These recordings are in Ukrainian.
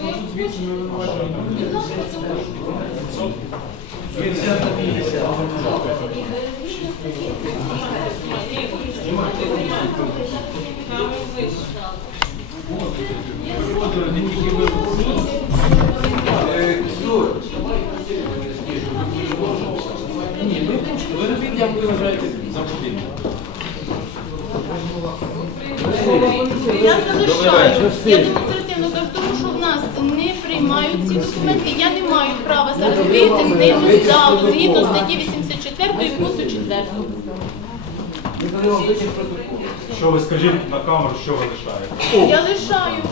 то тут звідси ми винувачуємо. Ні, хочете, ви як ви за потрібне. Я залишаю. Документи. Я не маю права зараз вийти з ними з залу згідно статті 84 пункту 4. Що ви скажіть на камеру, що ви лишаєте? Я лишаю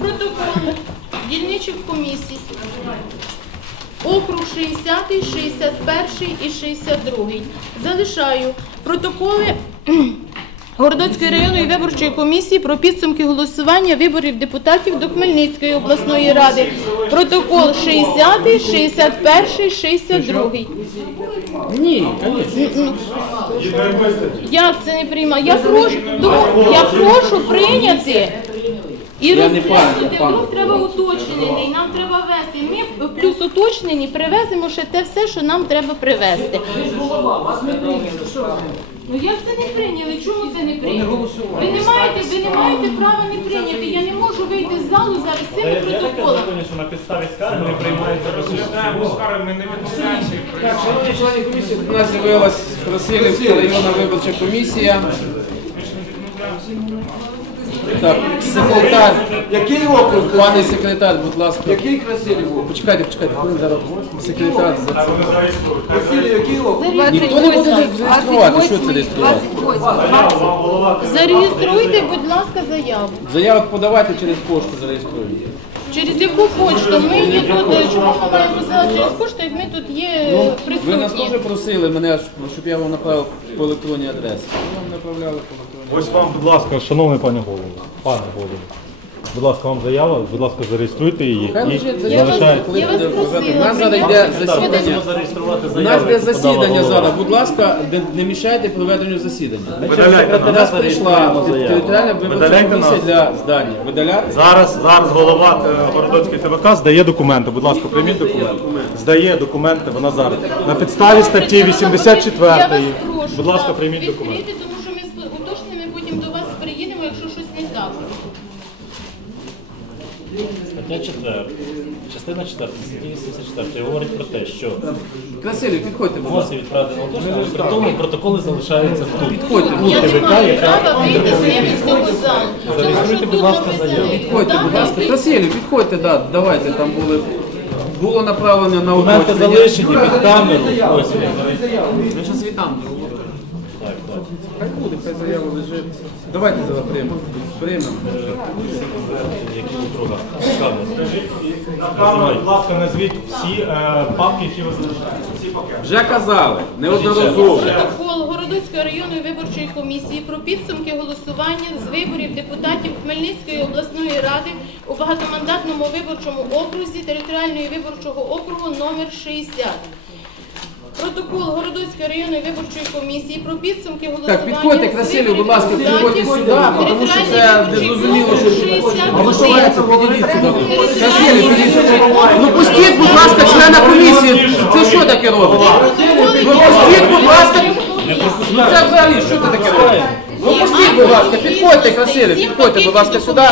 протоколи дільничих комісій. Округ 60, 61 і 62. Залишаю протоколи Городоцької районної виборчої комісії про підсумки голосування виборів депутатів до Хмельницької обласної ради. Протокол 60, 61, 62. Ні, звісно. Як це не приймаю? Я прошу, я прошу прийняти. І розглянути. я пан. Друг треба уточнений, нам треба вести. Ми плюс уточнені привеземо ще те все, що нам треба привезти. Ну як це не прийняли? Чому це не прийняли? Ви не маєте, ви не маєте права не прийняти. Я не можу вийти з залу зараз з цими протоколами. що на підставі скарги не приймається Розглядаємо скарги, ми не відмовляємося Так, шановні члени комісії, у нас з'явилась Красилівська районна виборча комісія. Так, секретар, Який округ? пане секретар, будь ласка. Який красивий округ? Почекайте, почекайте, хвилин зараз секретар за це. Красивий, який округ? Ніхто не буде реєструвати, що це реєструвати? Зареєструйте, будь ласка, заяву. Заяву подавайте через пошту зареєструємо. Через яку почту? Ми є тут, чому ми маємо присилати через пошту, як ми тут є присутні? Ви нас присутні? теж просили мене, щоб я вам направив по електронній адресі. Ми вам направляли по електронній Ось вам, будь ласка, шановний пане голово, пане голово. Будь ласка, вам заява, будь ласка, зареєструйте її Хай і лежить Я вас- я вас буде просила. У нас зараз йде засідання. зареєструвати У нас йде засідання зараз. Будь ласка, не- не мішайте проведенню засідання. Видаляйте У нас прийшла територіальна виборча Видаляйте комісія нас. для здання. Видаляти? Зараз, зараз голова е, Городоцької ТВК здає документи. Будь ласка, прийміть документи. Здає документи, вона зараз. На підставі статті Я вас 84. прошу, Будь ласка, так, прийміть документи. відкрийте, тому що ми з уточненими потім до вас приїдемо, якщо щось не так. Стаття 4, частина 4, статті 84 говорить про те, що Красиві, підходьте, будь ласка. відправити на але при тому протоколи залишаються тут. Підходьте, Я не маю яка- права вийти з ними з цього залу. Тому Зареєструйте, будь ласка, написано, заяву. Підходьте, будь ласка. вийти. Підходьте, да, давайте, там були. Було направлено на Документи уточнення. залишені під камеру. Ось вони. Ми зараз вітам. Так, так. Хай буде, хай заява лежить. Давайте зараз приймемо. Приймемо. Друга камеру, будь ласка, назвіть всі е, папки, які ви залишаєте. Всі пакети. Вже казали, неодноразово. Протокол Городоцької районної виборчої комісії про підсумки голосування з виборів депутатів Хмельницької обласної ради у багатомандатному виборчому окрузі територіальної виборчого округу номер 60. Протокол Городоцької районної виборчої комісії про підсумки голосування. Так, підходьте, з Красилю, виборів будь ласка, депутатів підходьте сюди, тому що це незрозуміло, виборчий що... А ви що 61. маєте, Ну пустіть, будь ласка, члена комісії. Це що таке робить? Ну пустіть, будь ласка. Ну це взагалі, що це таке робить? Ну пустіть, будь ласка, підходьте, Красилю, Сім підходьте, будь ласка, сюди.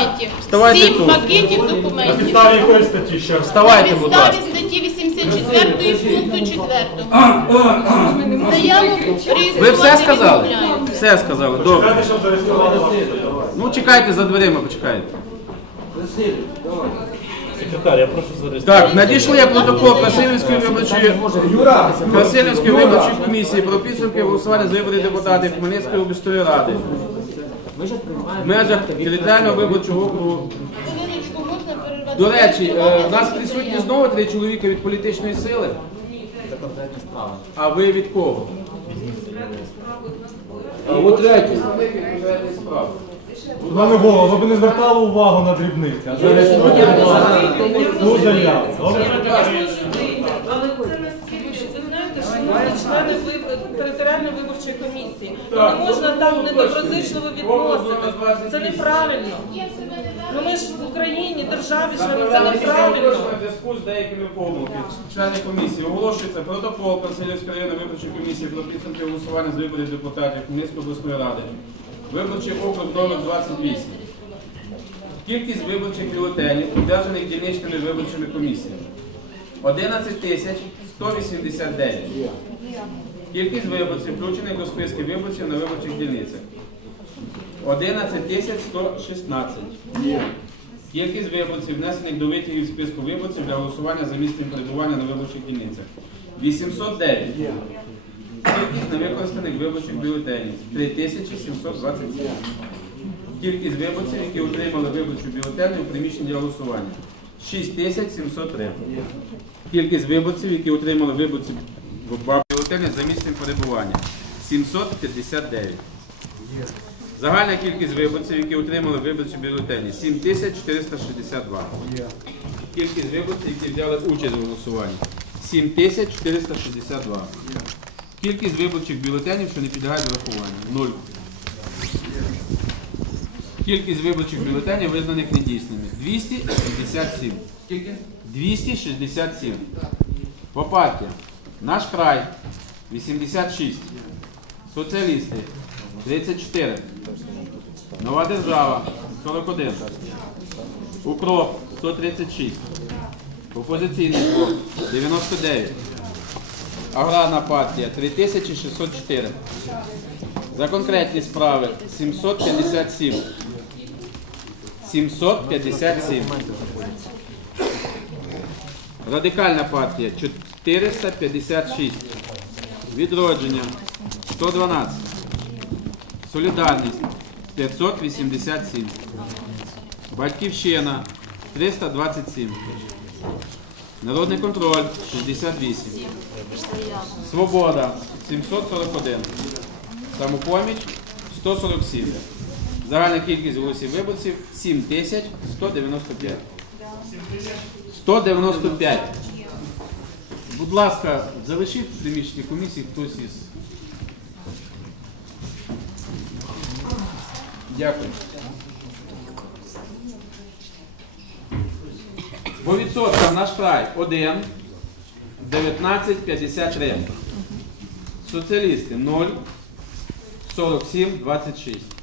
Вставайте Сім тут. пакетів На документів. підставі якої статті ще раз? Вставайте, будь ласка. підставі статті 84 пункту 4. Заяву реєструвати Ви все сказали? Все сказали, добре. Чекайте, щоб зареєстрували вас. Ну чекайте за дверима, почекайте. Секретар, я прошу зареєструвати. Так, надійшли протокол Красилівської виборчої Красилівської виборчої комісії про підсумки голосування за вибори депутатів Хмельницької обласної ради. В межах територіального виборчого округу. До речі, е, у нас присутні знову три чоловіка від політичної сили. А ви від кого? А от третій. Пане голово, ви б не звертали увагу на дрібниці, а будь ласка, заяву. Добре? Це настільки, що ви знаєте, що члени виб- територіальної виборчої комісії. Ну, не можна там недоброзичливо відносити. Це неправильно. Ну ми ж в Україні, державі живемо, це неправильно. В зв'язку з деякими помилками членів комісії оголошується протокол Консилівської районної виборчої комісії про підсумки голосування з виборів депутатів Хмельницької обласної ради. Виборчий округ номер 28. Кількість виборчих бюлетенів, одержаних дільничними виборчими комісіями. 11 тисяч 189. Кількість виборців, включених до списків виборців на виборчих дільницях. 11 тисяч 116. Кількість виборців, внесених до витягів списку виборців для голосування за місцем перебування на виборчих дільницях. 809. Кількість невикористаних виборчих бюлетенів 3727. Кількість виборців, які отримали виборчі бюлетені у приміщенні голосування 6703. Кількість виборців, які отримали виборці бюлетені за місцем перебування 759. Загальна кількість виборців, які отримали виборчі бюлетені 7462. Кількість виборців, які взяли участь у голосуванні 7462. Кількість виборчих бюлетенів, що не підлягають врахуванню 0. Кількість виборчих бюлетенів визнаних недійсними 267. Скільки? 267. По партіям. Наш край 86. Соціалісти 34. Нова держава 41. Укроп 136. Опозиційний блок 99. Аграрна партія 3604. За конкретні справи 757. 757. Радикальна партія 456. Відродження 112. Солідарність 587. Батьківщина 327. Народний контроль 68. Свобода 741. Самопоміч 147. Загальна кількість голосів виборців 7195. 195. Будь ласка, залишіть в приміщенні комісії хтось із. Дякую. По відсоткам наш край 1, 19, 53. Соціалісти 0, 47, 26.